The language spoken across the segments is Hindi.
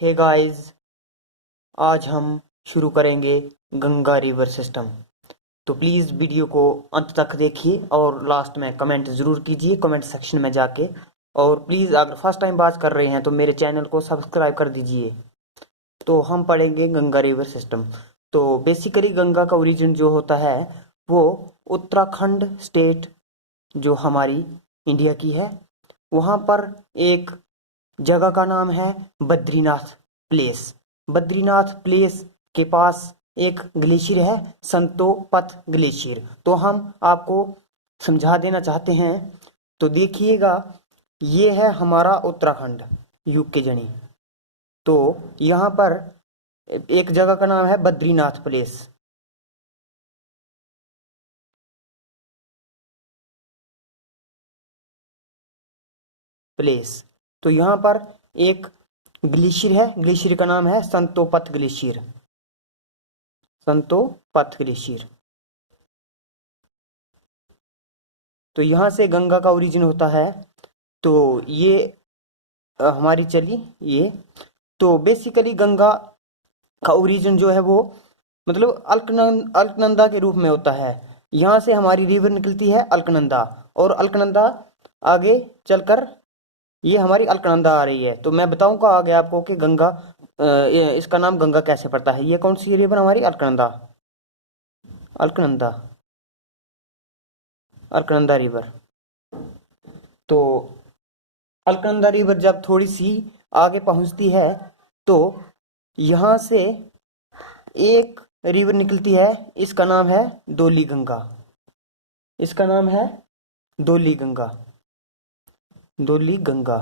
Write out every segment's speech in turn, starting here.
हे गाइस, आज हम शुरू करेंगे गंगा रिवर सिस्टम। तो प्लीज़ वीडियो को अंत तक देखिए और लास्ट में कमेंट ज़रूर कीजिए कमेंट सेक्शन में जाके। और प्लीज़ अगर फर्स्ट टाइम बात कर रहे हैं तो मेरे चैनल को सब्सक्राइब कर दीजिए। तो हम पढ़ेंगे गंगा रिवर सिस्टम। तो बेसिकली गंगा का ओरिजिन जो होता है वो उत्तराखंड स्टेट जो हमारी इंडिया की है, वहाँ पर एक जगह का नाम है बद्रीनाथ प्लेस। बद्रीनाथ प्लेस के पास एक ग्लेशियर है, संतोपत ग्लेशियर। तो हम आपको समझा देना चाहते हैं। तो देखिएगा, ये है हमारा उत्तराखंड यूके के जनी। तो यहाँ पर एक जगह का नाम है बद्रीनाथ प्लेस। तो यहाँ पर एक ग्लेशियर है, ग्लेशियर का नाम है संतोपत ग्लेशियर। संतोपत ग्लेशियर। तो यहाँ से गंगा का ओरिजिन होता है। तो ये हमारी चली ये। तो बेसिकली गंगा का ओरिजिन जो है वो मतलब अलकनंदा के रूप में होता है। यहाँ से हमारी रिवर निकलती है अलकनंदा, और अलकनंदा आगे चलकर ये हमारी अलकनंदा आ रही है। तो मैं बताऊंगा आगे आपको कि गंगा इसका नाम गंगा कैसे पड़ता है। ये कौन सी रिवर हमारी? अलकनंदा। अलकनंदा अलकनंदा रिवर। तो अलकनंदा रिवर जब थोड़ी सी आगे पहुंचती है तो यहाँ से एक रिवर निकलती है, इसका नाम है धौली गंगा। इसका नाम है धौली गंगा। धौली गंगा।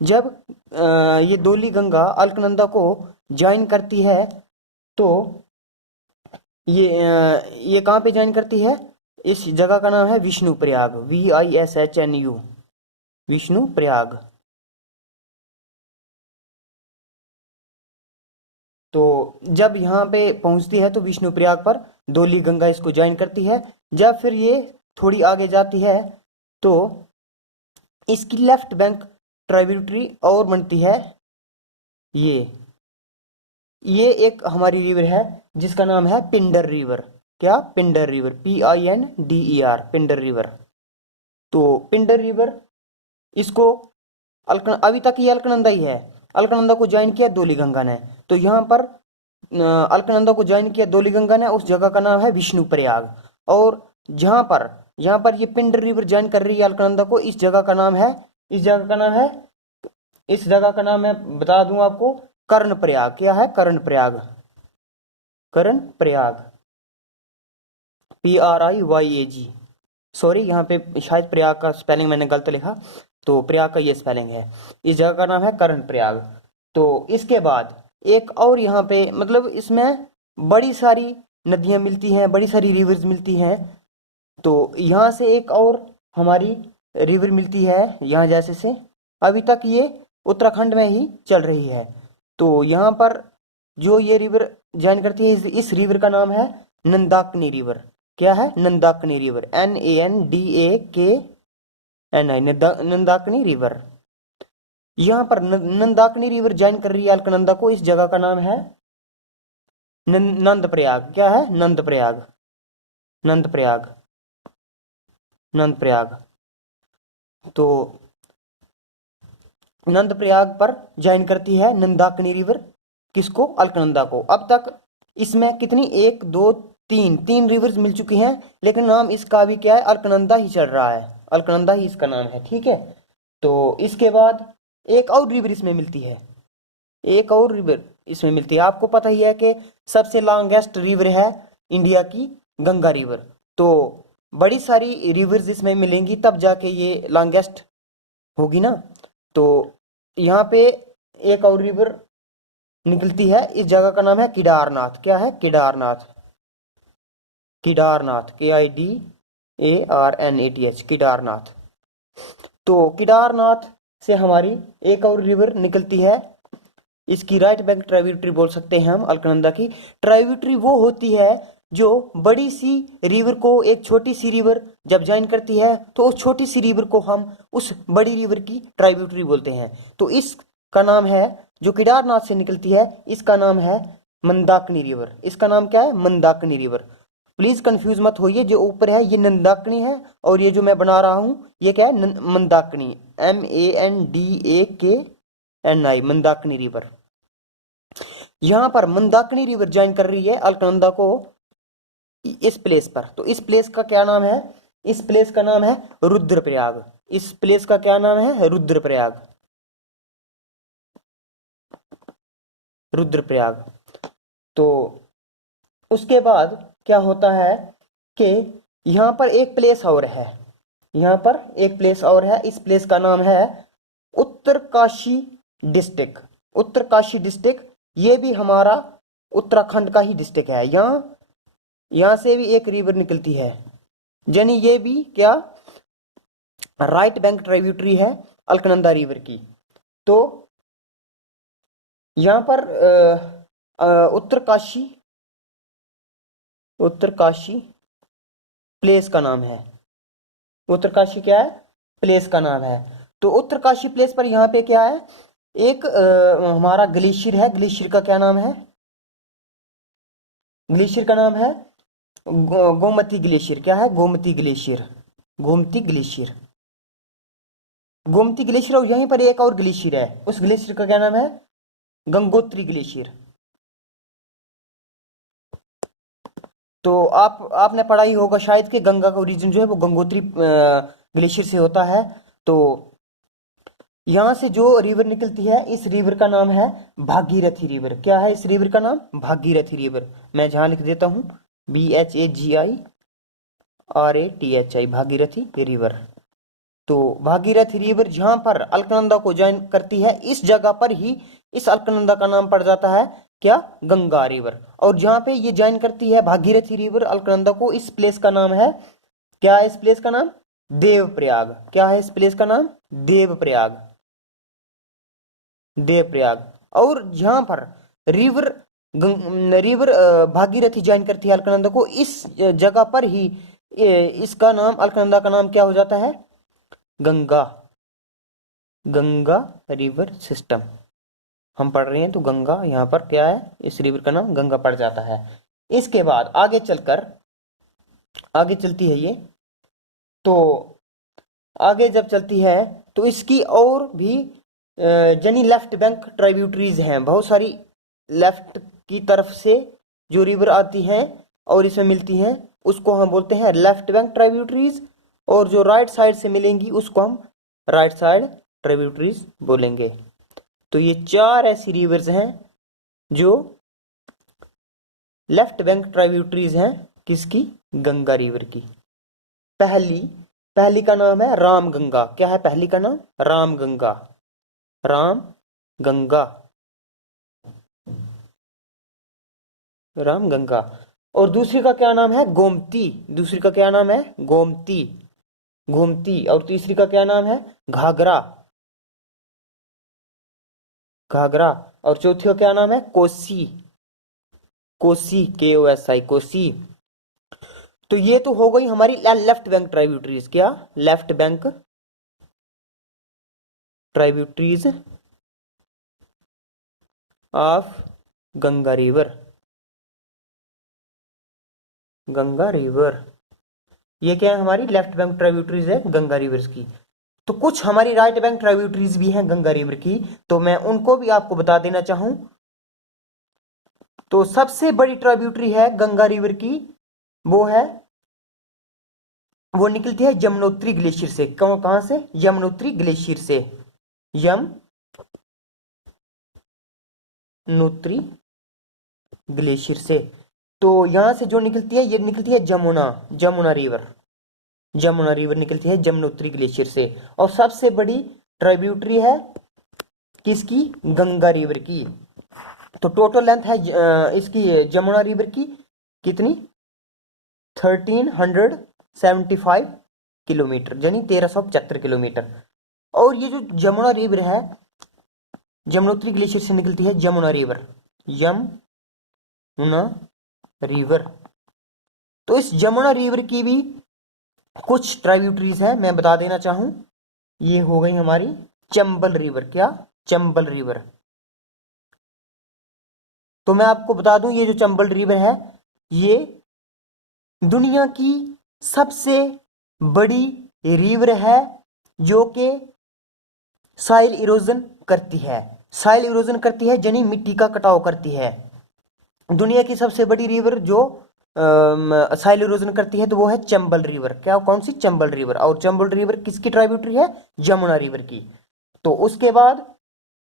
जब ये धौली गंगा अलकनंदा को ज्वाइन करती है तो ये कहाँ पे ज्वाइन करती है? इस जगह का नाम है विष्णु प्रयाग। VISHNU, विष्णु प्रयाग। तो जब यहाँ पे पहुंचती है तो विष्णु प्रयाग पर धौली गंगा इसको ज्वाइन करती है। जब फिर ये थोड़ी आगे जाती है तो इसकी लेफ्ट बैंक ट्राइब्यूटरी और बनती है ये एक हमारी रिवर है जिसका नाम है पिंडर रिवर। क्या? Pindar river. PINDER, Pindar river. तो पिंडर रिवर इसको अभी तक ये अलकनंदा ही है। अलकनंदा को ज्वाइन किया धौली गंगा ने। तो यहाँ पर अलकनंदा को ज्वाइन किया धौली गंगा ने, उस जगह का नाम है विष्णु प्रयाग। और जहाँ पर ये पिंडर रिवर ज्वाइन कर रही है अलकनंदा को, इस जगह का नाम है बता दूं आपको, कर्ण प्रयाग। क्या है? कर्ण प्रयाग। कर्ण प्रयाग। PRIYAG। सॉरी, यहाँ पे शायद प्रयाग का स्पेलिंग मैंने गलत लिखा, तो प्रयाग का ये स्पेलिंग है। इस जगह का नाम है कर्ण प्रयाग। तो इसके बाद एक और यहाँ पे मतलब इसमें बड़ी सारी नदियां मिलती हैं, बड़ी सारी रिवर्स मिलती हैं। तो यहाँ से एक और हमारी रिवर मिलती है यहाँ जैसे से। अभी तक ये उत्तराखंड में ही चल रही है। तो यहाँ पर जो ये रिवर ज्वाइन करती है, इस रिवर का नाम है नंदाकनी रिवर। क्या है? Nandakini river. NANDAKNI, Nandakini river. यहाँ पर नंदाकनी रिवर ज्वाइन कर रही है अलकनंदा को, इस जगह का नाम है नंद प्रयाग। क्या है? नंद प्रयाग। नंद प्रयाग। नंद प्रयाग। तो नंद प्रयाग पर ज्वाइन करती है नंदाकनी रिवर किसको? अलकनंदा को। अब तक इसमें कितनी? 1 2 3 रिवर्स मिल चुकी हैं, लेकिन नाम इसका भी क्या है? अलकनंदा ही चल रहा है। अलकनंदा ही इसका नाम है। ठीक है। तो इसके बाद एक और रिवर इसमें मिलती है। एक और रिवर इसमें मिलती है। आपको पता ही है कि सबसे लॉन्गेस्ट रिवर है इंडिया की गंगा रिवर। तो बड़ी सारी रिवर्स इसमें मिलेंगी तब जाके ये लॉन्गेस्ट होगी ना। तो यहाँ पे एक और रिवर निकलती है, इस जगह का नाम है केदारनाथ। क्या है? केदारनाथ। केदारनाथ। KIDARNATH, केदारनाथ। तो केदारनाथ से हमारी एक और रिवर निकलती है, इसकी राइट बैंक ट्राइब्यूटरी बोल सकते हैं हम अलकनंदा की। ट्राइब्यूटरी वो होती है जो बड़ी सी रिवर को एक छोटी सी रिवर जब ज्वाइन करती है तो उस छोटी सी रिवर को हम उस बड़ी रिवर की ट्राइब्यूटरी बोलते हैं। तो इस का नाम है जो केदारनाथ से निकलती है, इसका नाम है मंदाकिनी रिवर। इसका नाम क्या है? मंदाकिनी रिवर। प्लीज कंफ्यूज मत होइए, जो ऊपर है ये नंदाकिनी है और ये जो मैं बना रहा हूं ये क्या है? Mandakini, MANDAKNI, Mandakini river. यहां पर मंदाकिनी रिवर ज्वाइन कर रही है अलकनंदा को इस प्लेस पर। तो इस प्लेस का क्या नाम है? इस प्लेस का नाम है रुद्रप्रयाग। इस प्लेस का क्या नाम है? रुद्रप्रयाग, रुद्रप्रयाग। तो उसके बाद क्या होता है कि यहां पर एक प्लेस और है, यहां पर एक प्लेस और है। इस प्लेस का नाम है उत्तरकाशी डिस्ट्रिक्ट। उत्तरकाशी डिस्ट्रिक्ट ये भी हमारा उत्तराखंड का ही डिस्ट्रिक्ट है। यहां से भी एक रिवर निकलती है, यानी ये भी क्या राइट बैंक ट्राइब्यूटरी है अलकनंदा रिवर की। तो यहां पर उत्तरकाशी प्लेस का नाम है। उत्तरकाशी क्या है? प्लेस का नाम है। तो उत्तरकाशी प्लेस पर यहाँ पे क्या है? एक हमारा ग्लेशियर है। ग्लेशियर का क्या नाम है? ग्लेशियर का नाम है गोमती ग्लेशियर। क्या है? Gomti glacier, Gomti glacier, Gomti glacier. और यहीं पर एक और ग्लेशियर है, उस ग्लेशियर का क्या नाम है? गंगोत्री ग्लेशियर। तो आपने पढ़ा ही होगा शायद कि गंगा का ओरिजिन जो है वो गंगोत्री ग्लेशियर से होता है। तो यहां से जो रिवर निकलती है, इस रिवर का नाम है भागीरथी रिवर। क्या है इस रिवर का नाम? भागीरथी रिवर। मैं जहां लिख देता हूं BHAGIRATHI, भागीरथी रिवर। तो भागीरथी रिवर जहां पर अलकनंदा को ज्वाइन करती है, इस जगह पर ही इस अलकनंदा का नाम पड़ जाता है क्या? गंगा रिवर। और जहां पे ये ज्वाइन करती है भागीरथी रिवर अलकनंदा को, इस प्लेस का नाम है क्या है? इस प्लेस का नाम देवप्रयाग। क्या है इस प्लेस का नाम? देवप्रयाग, देवप्रयाग। और जहां पर रिवर भागीरथी ज्वाइन करती है अलकनंदा को, इस जगह पर ही इसका नाम, अलकनंदा का नाम क्या हो जाता है? गंगा, गंगा रिवर सिस्टम हम पढ़ रहे हैं। तो गंगा यहां पर क्या है? इस रिवर का नाम गंगा पड़ जाता है। इसके बाद आगे चलकर आगे चलती है ये। तो आगे जब चलती है तो इसकी और भी यानी लेफ्ट बैंक ट्राइब्यूटरीज हैं बहुत सारी। लेफ्ट की तरफ से जो रिवर आती हैं और इसमें मिलती हैं उसको हम बोलते हैं लेफ्ट बैंक ट्राइब्यूटरीज, और जो राइट साइड से मिलेंगी उसको हम राइट साइड ट्राइब्यूटरीज बोलेंगे। तो ये चार ऐसी रिवर्स हैं जो लेफ्ट बैंक ट्राइब्यूटरीज हैं किसकी? गंगा रिवर की। पहली का नाम है राम गंगा। क्या है पहली का नाम? राम गंगा, राम गंगा, राम गंगा। और दूसरी का क्या नाम है? गोमती। दूसरी का क्या नाम है? गोमती, गोमती। और तीसरी का क्या नाम है? घाघरा, घाघरा। और चौथी का क्या नाम है? कोसी, कोसी, KOSI, कोसी। तो ये तो हो गई हमारी लेफ्ट बैंक ट्राइब्यूटरीज। क्या? Left bank tributaries of Ganga river, Ganga river. ये क्या है? हमारी लेफ्ट बैंक ट्राइब्यूटरीज है गंगा रिवर्स की। तो कुछ हमारी राइट बैंक ट्राइब्यूटरीज भी हैं गंगा रिवर की, तो मैं उनको भी आपको बता देना चाहूं। तो सबसे बड़ी ट्राइब्यूटरी है गंगा रिवर की, वो निकलती है यमुनोत्री ग्लेशियर से। कहां से? यमुनोत्री ग्लेशियर से, यमुनोत्री ग्लेशियर से। तो यहां से जो निकलती है ये निकलती है जमुना रिवर, जमुना रिवर निकलती है यमुनोत्री ग्लेशियर से। और सबसे बड़ी ट्राइब्यूटरी है किसकी? गंगा रिवर की। तो टोटल लेंथ है इसकी जमुना रिवर की कितनी? 1375 किलोमीटर, यानी 1375 किलोमीटर। और ये जो जमुना रिवर है यमुनोत्री ग्लेशियर से निकलती है यमुना रिवर, यमुना रिवर। तो इस यमुना रिवर की भी कुछ ट्राइब्यूटरीज हैं, मैं बता देना चाहूं। ये हो गई हमारी चंबल रिवर। क्या? चंबल रिवर। तो मैं आपको बता दूं, ये जो चंबल रिवर है ये दुनिया की सबसे बड़ी रिवर है जो कि सॉइल इरोजन करती है। सॉइल इरोजन करती है यानी मिट्टी का कटाव करती है। दुनिया की सबसे बड़ी रिवर जो सॉइल इरोजन करती है तो वो है चंबल रिवर। क्या, कौन सी? चंबल रिवर। और चंबल रिवर किसकी ट्राइब्यूटरी है? यमुना रिवर की। तो उसके बाद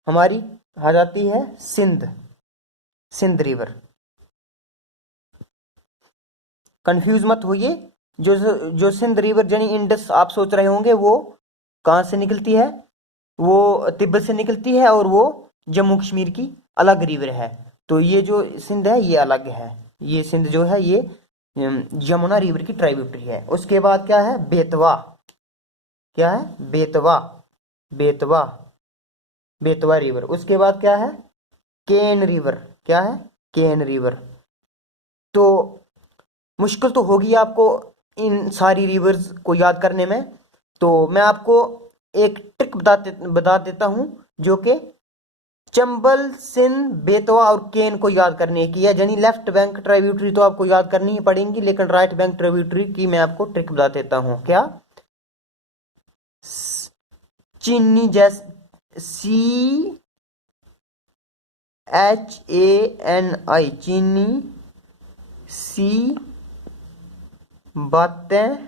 हमारी आ जाती है सिंध रिवर। कंफ्यूज मत होइए, जो जो सिंध रिवर यानी इंडस आप सोच रहे होंगे वो कहाँ से निकलती है? वो तिब्बत से निकलती है और वो जम्मू कश्मीर की अलग रिवर है। तो ये जो सिंध है ये अलग है। ये सिंध जो है ये यमुना रिवर की ट्राइब्यूटरी है। उसके बाद क्या है? बेतवा। क्या है? बेतवा। बेतवा, बेतवा रिवर। उसके बाद क्या है? केन रिवर। क्या है? केन रिवर। तो मुश्किल तो होगी आपको इन सारी रिवर्स को याद करने में। तो मैं आपको एक ट्रिक बता देता हूं जो कि चंबल, सिंध, बेतवा और केन को याद करने की है। यानी लेफ्ट बैंक ट्राइब्यूटरी तो आपको याद करनी ही पड़ेगी, लेकिन राइट बैंक ट्राइब्यूटरी की मैं आपको ट्रिक बता देता हूं। क्या? चीनी जैसे CHANI, चीनी सी बातें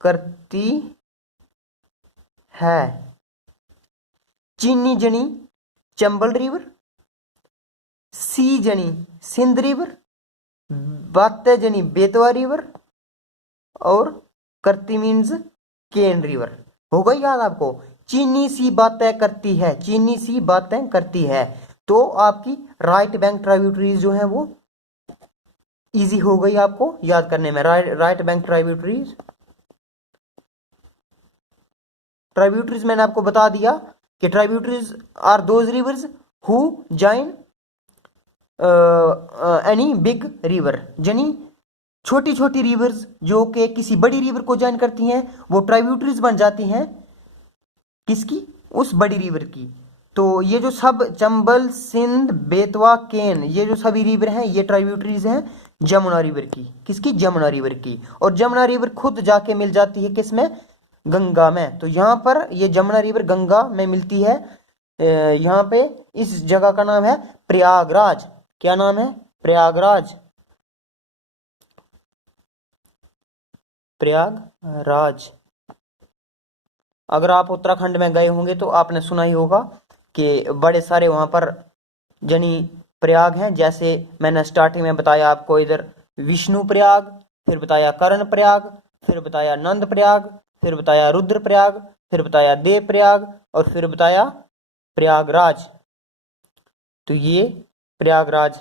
करती है। चीनी जनी चंबल रिवर, सी जनी सिंध रिवर, बातें जनी बेतवा रिवर और करती मीन्स केन रिवर। हो गई याद आपको? चीनी सी बातें करती है, चीनी सी बातें करती है। तो आपकी राइट बैंक ट्राइब्यूटरीज जो है वो इजी हो गई आपको याद करने में। राइट बैंक ट्राइब्यूटरीज मैंने आपको बता दिया कि tributaries are those rivers who join any big river. यानी छोटी छोटी रिवर्स जो कि किसी बड़ी रिवर को ज्वाइन करती हैं वो ट्राइब्यूटरीज बन जाती हैं। किसकी? उस बड़ी रिवर की। तो ये जो सब चंबल, सिंध, बेतवा, केन, ये जो सभी रिवर हैं ये ट्राइब्यूटरीज हैं जमुना रिवर की। किसकी? जमुना रिवर की। और जमुना रिवर खुद जाके मिल जाती है किसमें? गंगा में। तो यहाँ पर ये जमुना रिवर गंगा में मिलती है। यहाँ पे इस जगह का नाम है प्रयागराज। क्या नाम है? प्रयागराज। प्रयागराज। अगर आप उत्तराखंड में गए होंगे तो आपने सुना ही होगा कि बड़े सारे वहां पर जनी प्रयाग हैं। जैसे मैंने स्टार्टिंग में बताया आपको, इधर विष्णु प्रयाग, फिर बताया कर्ण प्रयाग, फिर बताया नंद प्रयाग, फिर बताया रुद्र प्रयाग, फिर बताया देव प्रयाग और फिर बताया प्रयागराज। तो ये प्रयागराज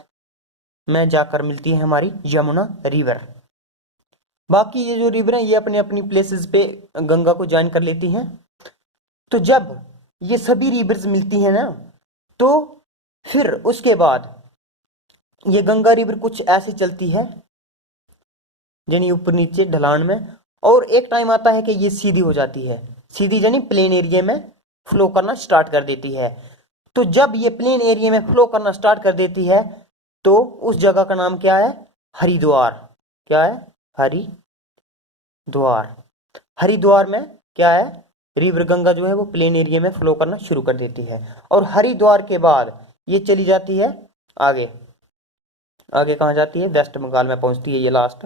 में जाकर मिलती है हमारी यमुना रिवर। बाकी ये जो रिवर हैं ये अपनी अपनी प्लेसेस पे गंगा को ज्वाइन कर लेती हैं। तो जब ये सभी रिवर्स मिलती हैं ना तो फिर उसके बाद ये गंगा रिवर कुछ ऐसे चलती है यानी ऊपर नीचे ढलान में, और एक टाइम आता है कि ये सीधी हो जाती है। सीधी यानी प्लेन एरिया में फ्लो करना स्टार्ट कर देती है। तो जब ये प्लेन एरिया में फ्लो करना स्टार्ट कर देती है तो उस जगह का नाम क्या है? हरिद्वार। क्या है? हरिद्वार। हरिद्वार में क्या है? रिवर गंगा जो है वो प्लेन एरिया में फ्लो करना शुरू कर देती है। और हरिद्वार के बाद ये चली जाती है आगे। आगे कहाँ जाती है? वेस्ट बंगाल में पहुंचती है ये लास्ट।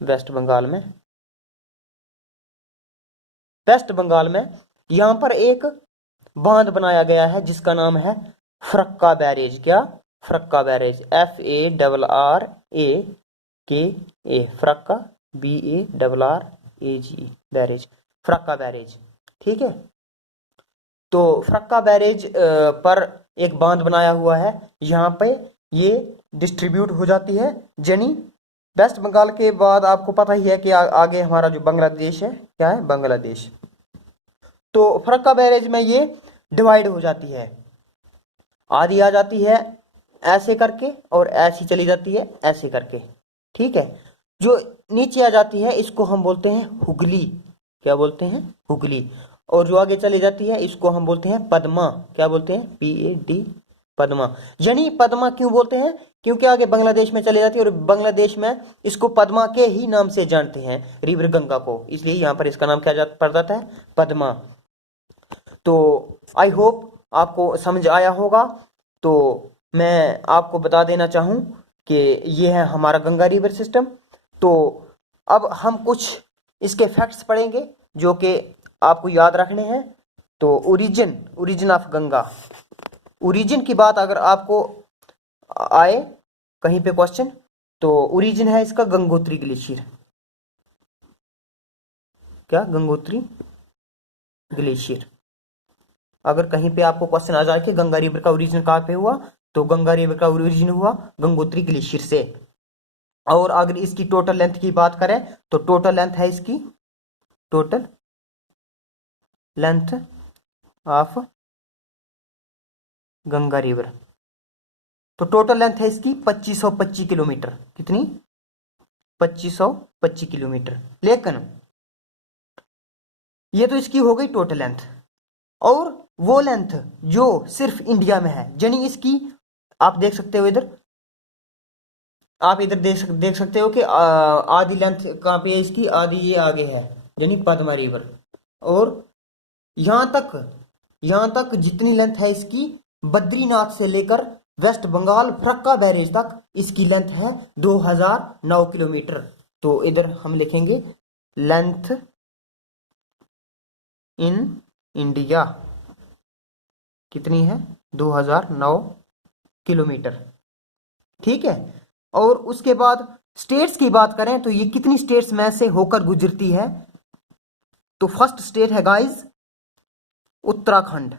वेस्ट बंगाल में, वेस्ट बंगाल में यहां पर एक बांध बनाया गया है जिसका नाम है फरक्का बैरेज। क्या? Farakka barrage. FARRAKA, Farakka, BARRAGE, barrage, Farakka barrage. ठीक है। तो फरक्का बैरेज पर एक बांध बनाया हुआ है। यहाँ पे ये डिस्ट्रीब्यूट हो जाती है यानी वेस्ट बंगाल के बाद आपको पता ही है कि आगे हमारा जो बांग्लादेश है, क्या है? बांग्लादेश। तो फरक्का बैरेज में ये डिवाइड हो जाती है। आधी आ जाती है ऐसे करके और ऐसी चली जाती है ऐसे करके। ठीक है। जो नीचे आ जाती है इसको हम बोलते हैं हुगली। क्या बोलते हैं? हुगली। और जो आगे चली जाती है इसको हम बोलते हैं पद्मा। क्या बोलते हैं? PAD, पद्मा। यानी पद्मा क्यों बोलते हैं? क्योंकि आगे बांग्लादेश में चली जाती है और बांग्लादेश में इसको पद्मा के ही नाम से जानते हैं, रिवर गंगा को, इसलिए यहाँ पर इसका नाम क्या पड़ जाता है? पद्मा। तो आई होप आपको समझ आया होगा। तो मैं आपको बता देना चाहूँ कि ये है हमारा गंगा रिवर सिस्टम। तो अब हम कुछ इसके फैक्ट्स पढ़ेंगे जो कि आपको याद रखने हैं। तो ओरिजिन ऑफ गंगा, ओरिजिन की बात अगर आपको आए कहीं पे क्वेश्चन, तो ओरिजिन है इसका गंगोत्री ग्लेशियर। क्या? गंगोत्री ग्लेशियर। अगर कहीं पे आपको क्वेश्चन आ जाए कि गंगा रिवर का ओरिजिन कहाँ पे हुआ, तो गंगा रिवर का ओरिजिन हुआ गंगोत्री ग्लेशियर से। और अगर इसकी टोटल लेंथ की बात करें तो टोटल लेंथ है इसकी, total length of Ganga river, तो टोटल लेंथ है इसकी 2525 किलोमीटर। कितनी? 2525 किलोमीटर। लेकिन ये तो इसकी हो गई टोटल लेंथ, और वो लेंथ जो सिर्फ इंडिया में है, यानी इसकी आप देख सकते हो इधर, आप इधर देख सकते हो कि आधी लेंथ कहाँ पे है इसकी, आधी ये आगे है, यानी पद्मा रिवर। और यहाँ तक जितनी लेंथ है इसकी, बद्रीनाथ से लेकर वेस्ट बंगाल फरक्का बैरेज तक इसकी लेंथ है 2009 किलोमीटर। तो इधर हम लिखेंगे लेंथ इन इंडिया कितनी है? 2009 किलोमीटर। ठीक है। और उसके बाद स्टेट्स की बात करें तो ये कितनी स्टेट्स में से होकर गुजरती है? तो फर्स्ट स्टेट है गाइस उत्तराखंड।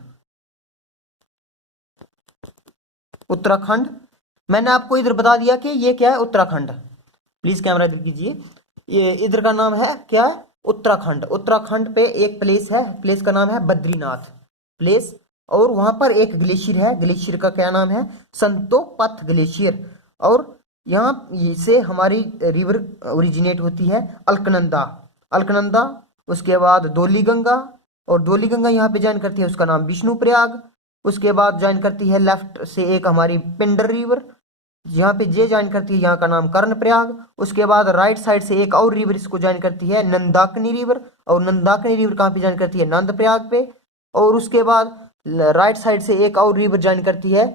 उत्तराखंड, मैंने आपको इधर बता दिया कि ये क्या है, उत्तराखंड। प्लीज कैमरा इधर कीजिए। ये इधर का नाम है क्या? उत्तराखंड। उत्तराखंड पे एक प्लेस है, प्लेस का नाम है बद्रीनाथ प्लेस, और वहां पर एक ग्लेशियर है, ग्लेशियर का क्या नाम है? संतोपथ ग्लेशियर। और यहाँ से हमारी रिवर ओरिजिनेट होती है अलकनंदा, अलकनंदा। उसके बाद धौली गंगा, और धौली गंगा यहाँ पे ज्वाइन करती है, उसका नाम विष्णु प्रयाग। उसके बाद ज्वाइन करती है लेफ्ट से एक हमारी पिंडर रिवर, यहाँ पे जे ज्वाइन करती है, यहाँ का नाम कर्ण प्रयाग। उसके बाद राइट साइड से एक और रिवर इसको ज्वाइन करती है नंदाकिनी रिवर, और नंदाकिनी रिवर कहाँ पे ज्वाइन करती है? नंद प्रयाग पे। और उसके बाद राइट साइड से एक और रिवर ज्वाइन करती है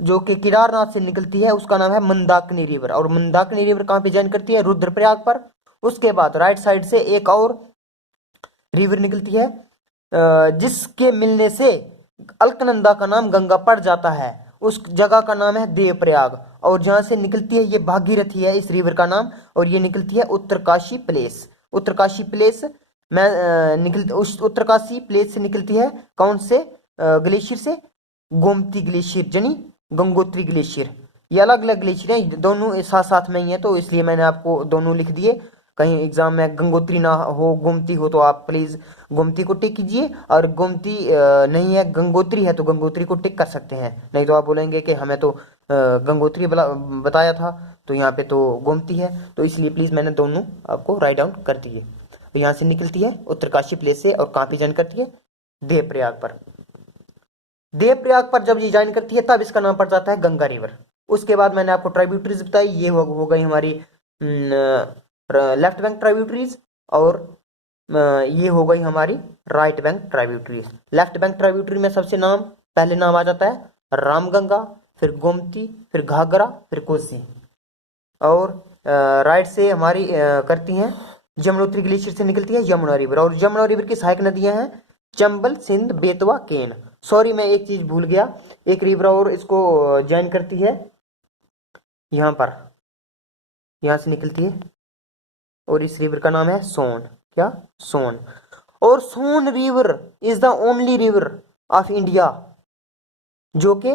जो कि केदारनाथ से निकलती है, उसका नाम है मंदाकिनी रिवर, और मंदाकिनी रिवर कहाँ पे ज्वाइन करती है? रुद्रप्रयाग पर। उसके बाद राइट साइड से एक और रिवर निकलती है जिसके मिलने से अलकनंदा का नाम गंगा पड़ जाता है, उस जगह का नाम है देवप्रयाग। और जहां से निकलती है ये भागीरथी है इस रिवर का नाम, और ये निकलती है उत्तरकाशी प्लेस। उत्तरकाशी प्लेस में निकल उस उत्तरकाशी प्लेस से निकलती है कौन से ग्लेशियर से? गोमती ग्लेशियर, यानी गंगोत्री ग्लेशियर। ये अलग अलग ग्लेशियर हैं, दोनों साथ साथ में ही है, तो इसलिए मैंने आपको दोनों लिख दिए। कहीं एग्जाम में गंगोत्री ना हो गोमती हो तो आप प्लीज गोमती को टिक कीजिए, और गोमती नहीं है गंगोत्री है तो गंगोत्री को टिक कर सकते हैं, नहीं तो आप बोलेंगे कि हमें तो गंगोत्री बताया था, तो यहाँ पे तो गोमती है। तो इसलिए प्लीज मैंने दोनों आपको राइट डाउन कर दिए। तो यहाँ से निकलती है उत्तरकाशी प्लेस से, और कहाँ पे ज्वाइन करती है? देवप्रयाग पर। देवप्रयाग पर जब ये ज्वाइन करती है तब इसका नाम पड़ जाता है गंगा रिवर। उसके बाद मैंने आपको ट्राइब्यूटरीज बताई, ये हो गई हमारी लेफ्ट बैंक ट्राइब्यूटरीज, और ये हो गई हमारी right bank tributaries. Left bank tributary में सबसे पहले नाम आ जाता है रामगंगा, फिर गोमती, फिर घाघरा, फिर कोसी। और राइट से हमारी करती हैं यमुनोत्री ग्लेशियर से निकलती है यमुना रिवर, और यमुना रिवर की सहायक नदियां हैं चंबल, सिंध, बेतवा, केन। सॉरी मैं एक चीज भूल गया, एक रिवर और इसको ज्वाइन करती है यहाँ पर, यहाँ से निकलती है, और इस रिवर का नाम है सोन। क्या? सोन। और Son river is the only river of India जो कि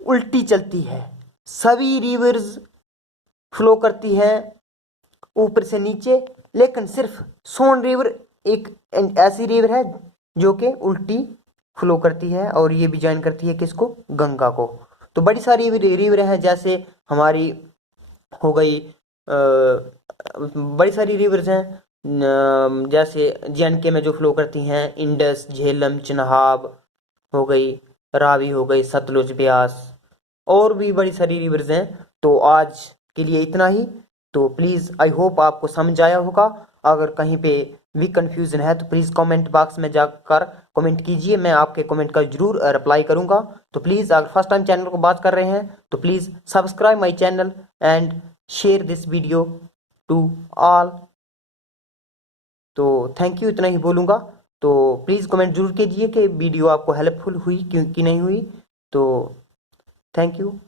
उल्टी चलती है। सभी रिवर्स फ्लो करती है ऊपर से नीचे, लेकिन सिर्फ सोन रिवर एक ऐसी रिवर है जो कि उल्टी फ्लो करती है, और ये भी ज्वाइन करती है किसको? गंगा को। तो बड़ी सारी रिवर हैं, जैसे हमारी हो गई बड़ी सारी रिवर्स हैं, जैसे JNK में जो फ्लो करती हैं, इंडस, झेलम, चिनाब हो गई, रावी हो गई, सतलुज, ब्यास, और भी बड़ी सारी रिवर्स हैं। तो आज के लिए इतना ही। तो प्लीज़ आई होप आपको समझ आया होगा। अगर कहीं पे भी कंफ्यूजन है तो प्लीज़ कमेंट बॉक्स में जाकर कमेंट कीजिए, मैं आपके कमेंट का जरूर रिप्लाई करूंगा। तो प्लीज़ अगर फर्स्ट टाइम चैनल को बात कर रहे हैं तो please subscribe my channel and share this video to all. तो थैंक यू, इतना ही बोलूँगा। तो प्लीज़ कमेंट जरूर कीजिए कि वीडियो आपको हेल्पफुल हुई क्यों कि नहीं हुई। तो थैंक यू।